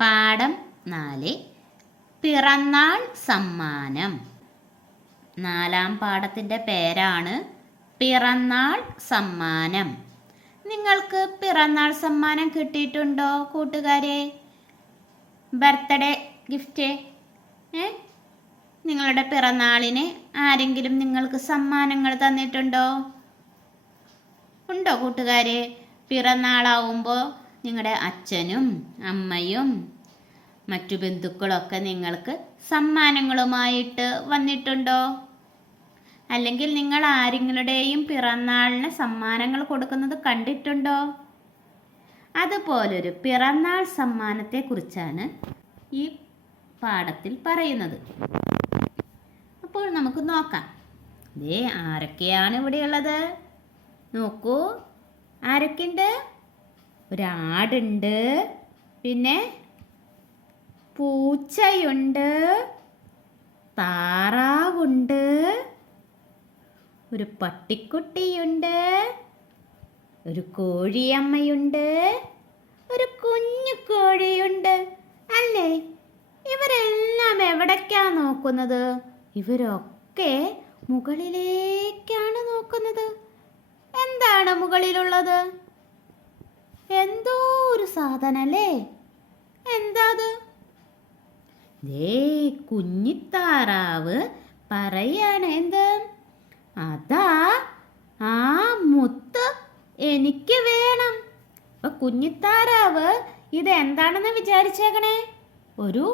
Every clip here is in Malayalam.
പാഠം 4 പിറന്നാൾ സമ്മാനം. 4-ാം പാഠത്തിൻ്റെ പേരാണ് പിറന്നാൾ സമ്മാനം. നിങ്ങൾക്ക് പിറന്നാൾ സമ്മാനം കിട്ടിയിട്ടുണ്ടോ കൂട്ടുകാരെ? ബർത്ത്ഡേ ഗിഫ്റ്റ് നിങ്ങളുടെ പിറന്നാളിന് ആരെങ്കിലും നിങ്ങൾക്ക് സമ്മാനങ്ങൾ തന്നിട്ടുണ്ടോ? ഉണ്ടോ കൂട്ടുകാരെ? പിറന്നാളാവുമ്പോൾ നിങ്ങളുടെ അച്ഛനും അമ്മയും മറ്റു ബന്ധുക്കളൊക്കെ നിങ്ങൾക്ക് സമ്മാനങ്ങളുമായിട്ട് വന്നിട്ടുണ്ടോ? അല്ലെങ്കിൽ നിങ്ങൾ ആരെങ്ങളുടെയും പിറന്നാളിന് സമ്മാനങ്ങൾ കൊടുക്കുന്നത് കണ്ടിട്ടുണ്ടോ? അതുപോലൊരു പിറന്നാൾ സമ്മാനത്തെക്കുറിച്ചാണ് ഈ പാഠത്തിൽ പറയുന്നത്. അപ്പോൾ നമുക്ക് നോക്കാം. ആരൊക്കെയാണ് ഇവിടെയുള്ളത്? നോക്കൂ, ആരൊക്കെയുണ്ട്? ഒരാടുണ്ട്, പിന്നെ പൂച്ചയുണ്ട്, താറാവുണ്ട്, ഒരു പട്ടിക്കുട്ടിയുണ്ട്, ഒരു കോഴിയമ്മയുണ്ട്, ഒരു കുഞ്ഞു കോഴിയുണ്ട്. അല്ലേ? ഇവരെല്ലാം എവിടേക്കാ നോക്കുന്നത്? ഇവരൊക്കെ മുകളിലേക്കാണ് നോക്കുന്നത്. എന്താണ് മുകളിലുള്ളത്? എന്തോ ഒരു സാധനം അല്ലേ? എന്താ അത്? കുഞ്ഞിത്താറാവ് പറയാണ് എന്ത്? അതാ ആ മുത്ത് എനിക്ക് വേണം. അപ്പൊ കുഞ്ഞിത്താറാവ് ഇത് എന്താണെന്ന് വിചാരിച്ചേക്കണേ? ഒരു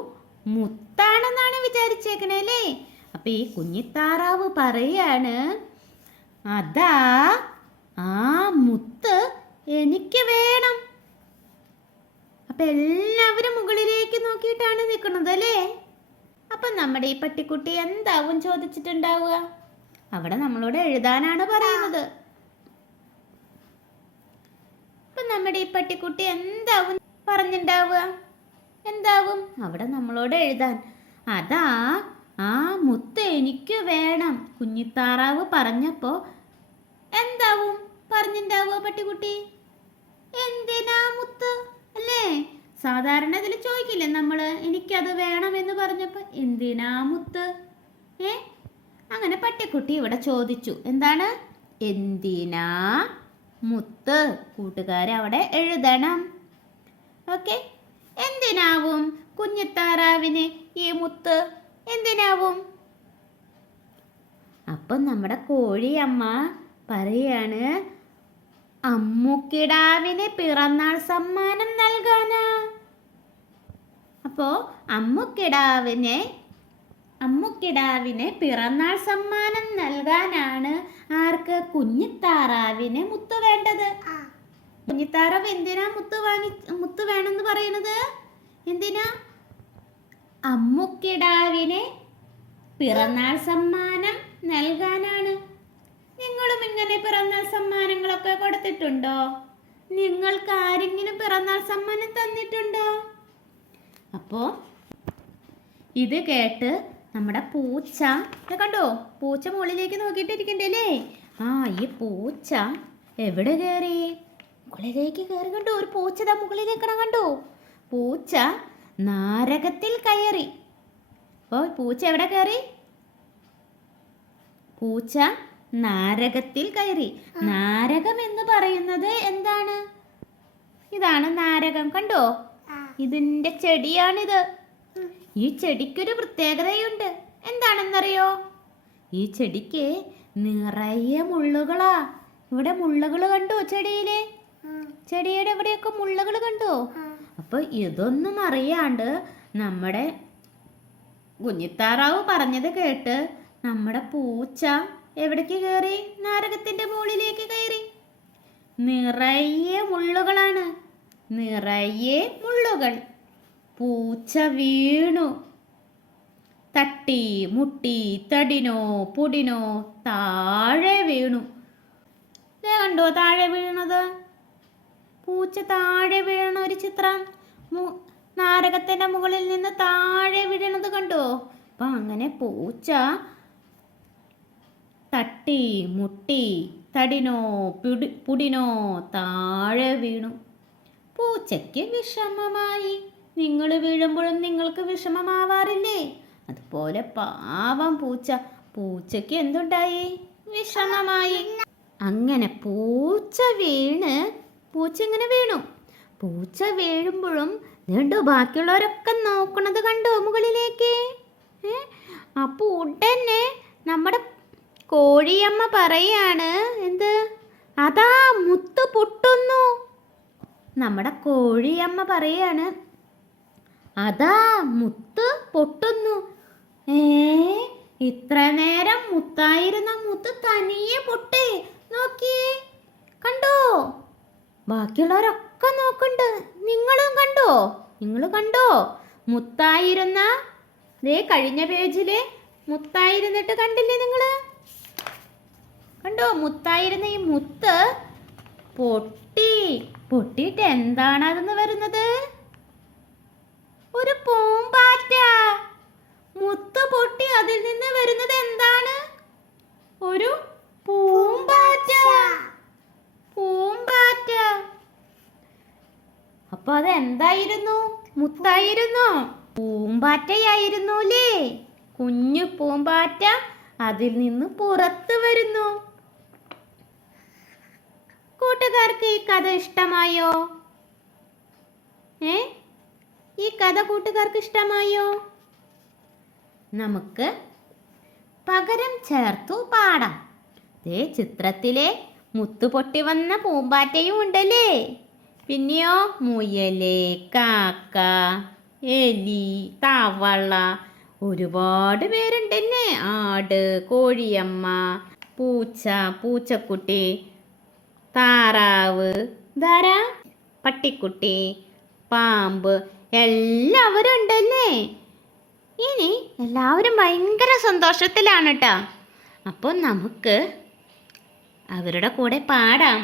മുത്താണെന്നാണ് വിചാരിച്ചേക്കണേ അല്ലേ? അപ്പൊ ഈ കുഞ്ഞിത്താറാവ് പറയാണ് അതാ ആ മുത്ത് എനിക്ക് വേണം. അപ്പൊ എല്ലാവരും മുകളിലേക്ക് നോക്കിയിട്ടാണ് നിൽക്കുന്നത് അല്ലേ? അപ്പൊ നമ്മുടെ ഈ പട്ടിക്കുട്ടി എന്താവും ചോദിച്ചിട്ടുണ്ടാവുക? അവിടെ നമ്മളോട് എഴുതാനാണ് പറയുന്നത്. അപ്പൊ നമ്മുടെ ഈ പട്ടിക്കുട്ടി എന്താവും പറഞ്ഞിട്ടുണ്ടാവുക? എന്താവും? അവിടെ നമ്മളോട് എഴുതാൻ അതാ ആ മുത്ത് എനിക്ക് വേണം. കുഞ്ഞിത്താറാവ് പറഞ്ഞപ്പോ എന്താവും പറഞ്ഞിട്ടുണ്ടാവുക പട്ടിക്കുട്ടി? എന്തിനാ മുത്ത് അല്ലേ? സാധാരണ ഇതിൽ ചോദിക്കില്ലേ നമ്മള്, എനിക്കത് വേണമെന്ന് പറഞ്ഞപ്പോ എന്തിനാ മുത്ത്? അങ്ങനെ പട്ടിക്കുട്ടി ഇവിടെ ചോദിച്ചു. എന്താണ്? എന്തിനാ മുത്ത്? കൂട്ടുകാരെ അവിടെ എഴുതണം. ഓക്കെ. എന്തിനാവും കുഞ്ഞിത്താറാവിന് ഈ മുത്ത്? എന്തിനാവും? അപ്പം നമ്മുടെ കോഴിയമ്മ പറയാണ് അമ്മുക്കിടാവിന് പിറന്നാൾ സമ്മാനം നൽകാനാ. അപ്പോ അമ്മുക്കിടാവിന് പിറന്നാൾ സമ്മാനം നൽകാനാണ് ആർക്ക്? കുഞ്ഞിത്താറാവിന് മുത്ത് വേണ്ടത്. കുഞ്ഞിത്താറാവ് എന്തിനാ മുത്ത് വേണമെന്ന് പറയുന്നത്? എന്തിനാ? അമ്മുക്കിടാവിന് പിറന്നാൾ സമ്മാനം നൽകാനാണ്. നിങ്ങളും ഇങ്ങനെ പിറന്നാൾ സമ്മാനങ്ങളൊക്കെ കൊടുത്തിട്ടുണ്ടോ? നിങ്ങൾക്ക് ആരെങ്കിലും പിറന്നാൾ സമ്മാനം തന്നിട്ടുണ്ടോ? അപ്പോൾ ഇത് കേട്ട് നമ്മുടെ പൂച്ച കണ്ടോ? പൂച്ച മുകളിലേക്ക് നോക്കിയിട്ടിരിക്കണ്ടല്ലേ? ഈ പൂച്ച എവിടെ കയറി? മുകളിലേക്ക് കയറി. കണ്ടോ? ഒരു പൂച്ച മുകളിലേക്കണം. കണ്ടോ? പൂച്ച നാരകത്തിൽ കയറി. അപ്പോൾ പൂച്ച എവിടെ കയറി? പൂച്ച നാരകത്തിൽ കയറി. നാരകം എന്ന് പറയുന്നത് എന്താണ്? ഇതാണ് നാരകം. കണ്ടോ? ഇതിന്റെ ചെടിയാണിത്. ഈ ചെടിക്കൊരു പ്രത്യേകതയുണ്ട്. എന്താണെന്നറിയോ? ഈ ചെടിക്ക് നിറയെ മുള്ളുകളാ. ഇവിടെ മുള്ളുകൾ കണ്ടോ? ചെടിയുടെ ഇവിടെയൊക്കെ മുള്ളുകൾ കണ്ടോ? അപ്പൊ ഇതൊന്നും അറിയാണ്ട് നമ്മുടെ കുഞ്ഞിത്താറാവ് പറഞ്ഞത് കേട്ട് നമ്മുടെ പൂച്ച എവിടേക്ക് കയറി? നാരകത്തിന്റെ മുകളിലേക്ക് കയറി. നിറയെ മുള്ളുകളാണ്. നിറയെ മുള്ളുകൾ. പൂച്ച വീണു. തട്ടി മുട്ടി തടിനോ പൊടിനോ താഴെ വീണു. കണ്ടോ താഴെ വീണത്? പൂച്ച താഴെ വീണ ഒരു ചിത്രം. നാരകത്തിന്റെ മുകളിൽ നിന്ന് താഴെ വീണത് കണ്ടോ? അപ്പൊ അങ്ങനെ പൂച്ച തട്ടി മുട്ടി തടിനോ പൊടിനോ താഴെ വീണു. പൂച്ചയ്ക്ക് വിഷമമായി. നിങ്ങൾ വീഴുമ്പോഴും നിങ്ങൾക്ക് വിഷമമാവാറില്ലേ? അതുപോലെ പാവം പൂച്ചയ്ക്ക് എന്തുണ്ടായി? വിഷമമായി. അങ്ങനെ പൂച്ച ഇങ്ങനെ വീണു. പൂച്ച വീഴുമ്പോഴും നീണ്ടു ബാക്കിയുള്ളവരൊക്കെ നോക്കണത് കണ്ടോ മുകളിലേക്ക്? അപ്പോൾ ഉടനെ നമ്മുടെ കോഴിയമ്മ പറയാണ്, എന്ത്? അതാ മുത്ത് പൊട്ടുന്നു. നമ്മുടെ കോഴിയമ്മ പറയാണ്, അതാ മുത്ത് പൊട്ടുന്നു. ഇത്ര നേരം മുത്തായിരുന്ന മുത്ത് തനിയെ പൊട്ടേ. നോക്കിയേ, കണ്ടോ? ബാക്കിയുള്ളവരൊക്കെ നോക്കണ്ട്. നിങ്ങൾ കണ്ടോ? മുത്തായിരുന്ന കഴിഞ്ഞ പേജില് മുത്തായിരുന്നിട്ട് കണ്ടില്ലേ നിങ്ങൾ? കണ്ടോ? മുത്തായിരുന്ന ഈ മുത്ത് പൊട്ടിയിട്ട് എന്താണ് അതെന്ന് വരുന്നത്? ഒരു പൂമ്പാറ്റ. മുത്ത് പൊട്ടി അതിൽ നിന്ന് വരുന്നത് എന്താണ്? ഒരു പൂമ്പാറ്റ. അപ്പൊ അത് എന്തായിരുന്നു? മുത്തായിരുന്നോ? പൂമ്പാറ്റയായിരുന്നു അല്ലേ? കുഞ്ഞു പൂമ്പാറ്റ അതിൽ നിന്ന് പുറത്ത് വരുന്നു. കൂട്ടുകാർക്ക് ഈ കഥ ഇഷ്ടമായോ? ഈ കഥ കൂട്ടുകാർക്ക് ഇഷ്ടമായോ? നമുക്ക് പകരം ചേർത്തു പാടാം. ചിത്രത്തിലെ മുത്തുപൊട്ടി വന്ന പൂമ്പാറ്റയും ഉണ്ടല്ലേ? പിന്നെയോ മുയല്, കാക്ക, എലി, തവള, ഒരുപാട് പേരുണ്ടല്ലേ. ആട്, കോഴിയമ്മ, പൂച്ചക്കുട്ടി, താറാവ്, പട്ടിക്കുട്ടി, പാമ്പ്, എല്ലാവരും ഉണ്ടല്ലേ. ഇനി എല്ലാവരും ഭയങ്കര സന്തോഷത്തിലാണ് കേട്ടോ. അപ്പോൾ നമുക്ക് അവരുടെ കൂടെ പാടാം.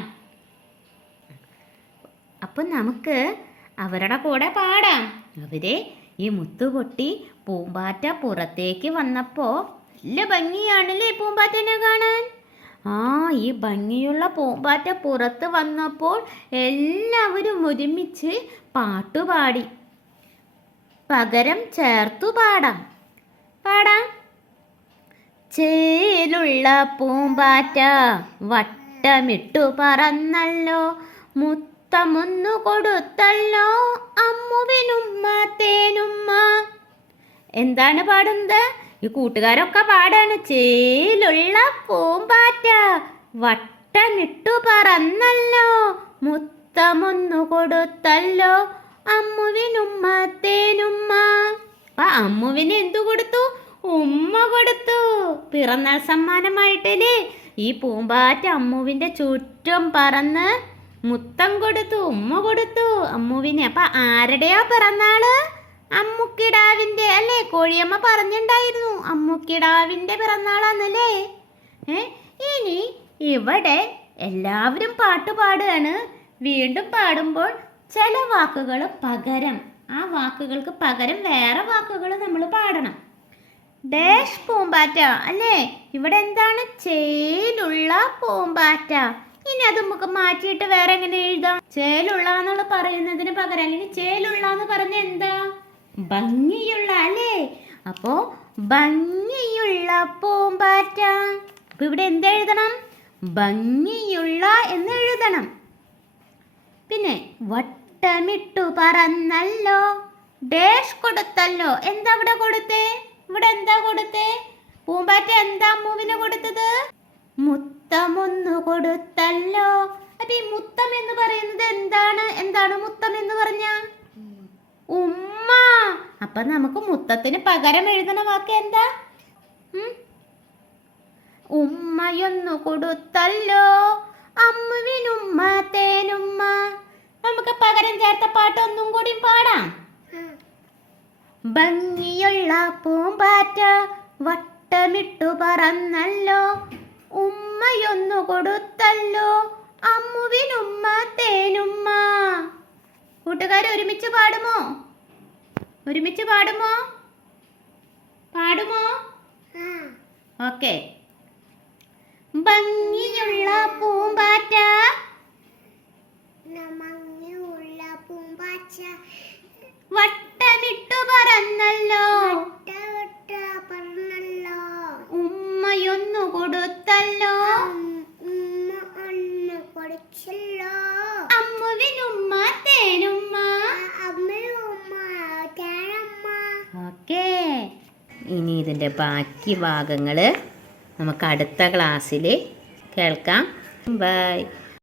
അവരെ ഈ മുത്തുപൊട്ടി പൂമ്പാറ്റ പുറത്തേക്ക് വന്നപ്പോൾ നല്ല ഭംഗിയാണല്ലേ പൂമ്പാറ്റനെ കാണാൻ. ഈ ഭംഗിയുള്ള പൂമ്പാറ്റ പുറത്ത് വന്നപ്പോൾ എല്ലാവരും ഒരുമിച്ച് പാട്ടുപാടി. പകരം ചേർത്തു പാടാം. ചേലുള്ള പൂമ്പാറ്റ വട്ടമിട്ടു പറന്നല്ലോ, മുത്തമൊന്നു കൊടുത്തല്ലോ അമ്മുവിനുമ്മ തേനുമ്മ. എന്താണ് പാടുന്നത്? ഈ കൂട്ടുകാരൊക്കെ പാടാണ്. ചേലുള്ള പൂമ്പാറ്റ വട്ടമിട്ടു പറന്നല്ലോ, മുത്തമൊന്നു കൊടുത്തല്ലോ അമ്മുവിനുമ്മ തേനുമ്മ. അപ്പൊ അമ്മുവിന് എന്തു കൊടുത്തു? ഉമ്മ കൊടുത്തു. പിറന്നാൾ സമ്മാനമായിട്ടല്ലേ ഈ പൂമ്പാറ്റ അമ്മുവിന്റെ ചുറ്റും പറന്ന് മുത്തം കൊടുത്തു, ഉമ്മ കൊടുത്തു അമ്മുവിന്. അപ്പൊ ആരുടെയോ പിറന്നാള്? അമ്മുക്കിടാവിന്റെ അല്ലേ? കോഴിയമ്മ പറഞ്ഞിട്ടുണ്ടായിരുന്നു അമ്മുക്കിടാവിന്റെ പിറന്നാളാന്നല്ലേ. ഇനി ഇവിടെ എല്ലാവരും പാട്ട് പാടുകയാണ്. വീണ്ടും പാടുമ്പോൾ ചില വാക്കുകൾ പകരം, ആ വാക്കുകൾക്ക് പകരം വേറെ വാക്കുകൾ നമ്മൾ പാടണം. ഡാഷ് പൂമ്പാറ്റ അല്ലേ? ഇവിടെ എന്താണ്? ചേലുള്ള പൂമ്പാറ്റ. ഇനി അത് നമുക്ക് മാറ്റിയിട്ട് വേറെ എങ്ങനെ എഴുതാം? ചേലുള്ള എന്നുള്ള പറയുന്നതിന് പകരം, അല്ലെങ്കിൽ ചേലുള്ള എന്ന് പറഞ്ഞ എന്താ? ഭംഗിയുള്ള അല്ലേ? അപ്പോ ഭംഗിയുള്ള പൂമ്പാറ്റ. അപ്പൊ ഇവിടെ എന്തെഴുതണം? ഭംഗിയുള്ള എന്ന് എഴുതണം. പിന്നെ വട്ടമിട്ടു പറന്നല്ലോ, ഡാഷ് കൊടുത്തല്ലോ. എന്താ ഇവിടെ കൊടുത്തേ? ഇവിടെ എന്താ കൊടുത്തേ? പൂമ്പാറ്റ എന്താ അമ്മുവിന് കൊടുത്തത്? മുത്തമൊന്നു കൊടുത്തല്ലോ. അപ്പൊ ഈ മുത്തം എന്ന് പറയുന്നത് എന്താണ് മുത്തം എന്ന് പറഞ്ഞ? ഉമ്മ. അപ്പൊ നമുക്ക് മുത്തത്തിന് പകരം എഴുതണ വാക്ക് എന്താ? ഉമ്മയൊന്നു കൊടുത്തല്ലോ അമ്മുവിനുമ്മ തേനുമ്മ. നമുക്ക് പകരം ചേർത്ത പാട്ട് ഒന്നും കൂടി പാടാം. ഭംഗിയുള്ള പൂമ്പാറ്റ വട്ടമിട്ടു പറന്നല്ലോ, ഉമ്മയൊന്നു കൊടുത്തല്ലോ അമ്മുവിനുമ്മ തേനുമ്മ. കൂട്ടുകാർ ഒരുമിച്ച് പാടുമോ? ഓക്കെ. ഭംഗിയുള്ള പൂമ്പാറ്റ വട്ട കൊടുത്തല്ലോ. അമ്മുവിനുമ്മ തേനുമ്മ. ഓക്കേ, ഇനി ഇതിൻ്റെ ബാക്കി ഭാഗങ്ങൾ നമുക്ക് അടുത്ത ക്ലാസ്സിൽ കേൾക്കാം. ബൈ.